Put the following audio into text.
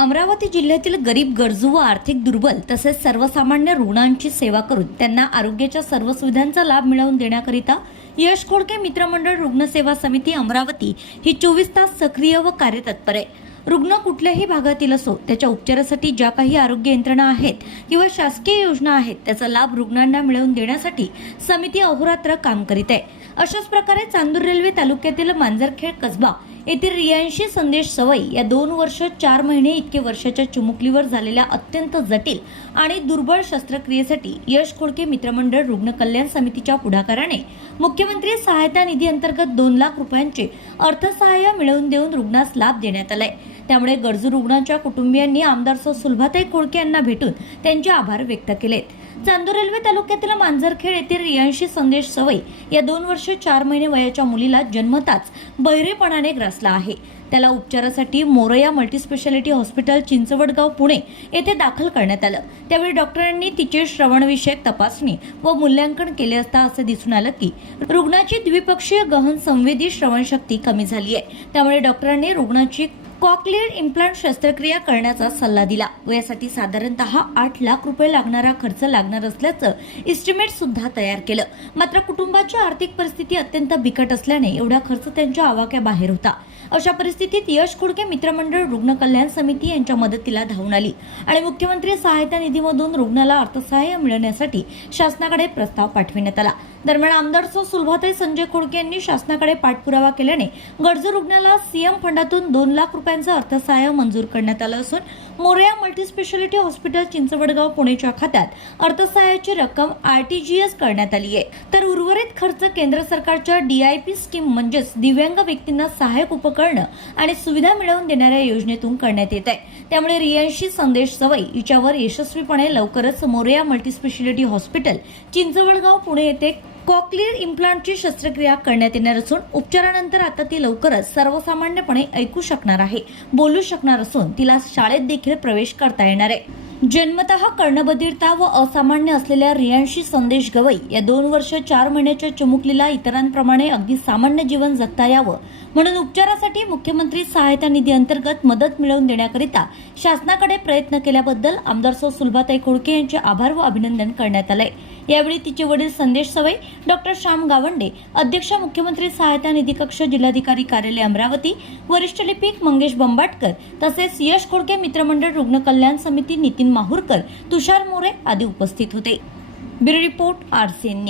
अमरावती जिल्ह्यातील गरीब गरजू व आर्थिक दुर्बल तसेच सर्वसामान्य रुग्णांची सेवा करून त्यांना आरोग्याच्या सर्व सुविधांचा लाभ मिळवून देण्याकरिता यश खोडके मित्रमंडळ रुग्णसेवा समिती अमरावती ही चोवीस तास सक्रिय व कार्यतत्पर. आहे रुग्ण कुठल्याही भागातील असो त्याच्या उपचारासाठी ज्या काही आरोग्य यंत्रणा आहेत किंवा शासकीय योजना आहेत त्याचा लाभ रुग्णांना मिळवून देण्यासाठी समिती अहोरात्र काम करीत आहे. अशाच प्रकारे चांदूर रेल्वे तालुक्यातील मांजरखेड कसबा येथील रियांशी संदेश सवई या दोन वर्ष चार महिने इतके वर्षाच्या चिमुकलीवर झालेल्या अत्यंत जटिल आणि दुर्बळ शस्त्रक्रियेसाठी यश खोडके मित्रमंडळ रुग्ण कल्याण समितीच्या पुढाकाराने मुख्यमंत्री सहायता निधी अंतर्गत दोन लाख रुपयांचे अर्थसहाय्य मिळवून देऊन रुग्णास लाभ देण्यात आलाय. त्यामुळे गरजू रुग्णांच्या कुटुंबियांनी आमदार सौ सुलभाताई कोळके यांना भेटून त्यांचे आभार व्यक्त केलेत. चांदूर रेल्वे तालुक्यातील मांजरखेड येथील रियांशी संदेश सवई या दोन वर्ष चार महिने वयाच्या मुलीला जन्मताच बहिरेपणाने ग्रासला आहे. त्याला उपचारासाठी मोरया मल्टीस्पेशालिटी हॉस्पिटल चिंचवडगाव पुणे येथे दाखल करण्यात आलं. त्यावेळी डॉक्टरांनी तिचे श्रवणविषयक तपासणी व मूल्यांकन केले असता असे दिसून आलं की रुग्णाची द्विपक्षीय गहन संवेदी श्रवणशक्ती कमी झाली आहे. त्यामुळे डॉक्टरांनी रुग्णाची कॉकलिड इम्प्लांट शस्त्रक्रिया करण्याचा सल्ला दिला. व यासाठी साधारणतः आठ लाख रुपये लागणारा खर्च लागणार असल्याचं इस्टिमेट सुद्धा तयार केलं. मात्र कुटुंबाची आर्थिक परिस्थिती अत्यंत बिकट असल्याने एवढा खर्च त्यांच्या आवाक्याबाहेर होता. अशा परिस्थितीत यश खुडके मित्रमंडळ रुग्ण कल्याण समिती यांच्या मदतीला धावून आली आणि मुख्यमंत्री सहायता निधीमधून रुग्णाला अर्थसहाय्य मिळवण्यासाठी शासनाकडे प्रस्ताव पाठविण्यात आला. दरम्यान आमदार सौ सुलभाताई संजय खोडके यांनी शासनाकडे पाठपुरावा केल्याने गरजू रुग्णाला सीएम फंडातून दोन लाख रुपयांचं अर्थसहाय्य मंजूर करण्यात आलं असून मोरया मल्टीस्पेशालिटी हॉस्पिटल चिंचवडगाव पुणेच्या खात्यात अर्थसहाय्याची रक्कम आरटीजीएस करण्यात आली आहे. तर उर्वरित खर्च केंद्र सरकारच्या डीआयपी स्कीम म्हणजेच दिव्यांग व्यक्तींना सहाय्यक करणं आणि सुविधा मिळवून देणाऱ्या योजनेतून करण्यात येत आहे. त्यामुळे रियांशी संदेश सवई हिच्यावर यशस्वीपणे लवकरच मोरया मल्टीस्पेशालिटी हॉस्पिटल चिंचवडगाव पुणे येथे कॉक्लिअर इम्प्लांटची शस्त्रक्रिया करण्यात येणार असून उपचारानंतर आता ती लवकरच सर्वसामान्यपणे ऐकू शकणार आहे बोलू शकणार असून तिला शाळेत देखील प्रवेश करता येणार आहे. जन्मतः कर्णबधिरता व असामान्य असलेल्या रियांशी संदेश गवई या दोन वर्ष चार महिन्याच्या चिमुकलीला इतरांप्रमाणे अगदी सामान्य जीवन जगता यावं म्हणून उपचारासाठी मुख्यमंत्री सहायता निधी अंतर्गत मदत मिळवून देण्याकरिता शासनाकडे प्रयत्न केल्याबद्दल आमदार सौ सुलभाताई खोडके यांचे आभार व अभिनंदन करण्यात आले. यावेळी तिचे वडील संदेश सवई डॉक्टर श्याम गावंडे अध्यक्ष मुख्यमंत्री सहायता निधी कक्ष जिल्हाधिकारी कार्यालय अमरावती वरिष्ठ लिपिक मंगेश बंबाटकर तसेच यश खोडके मित्रमंडळ रुग्ण कल्याण समिती नितीन माहूरकर तुषार मोरे आदी उपस्थित होते. Bureau report RCN news.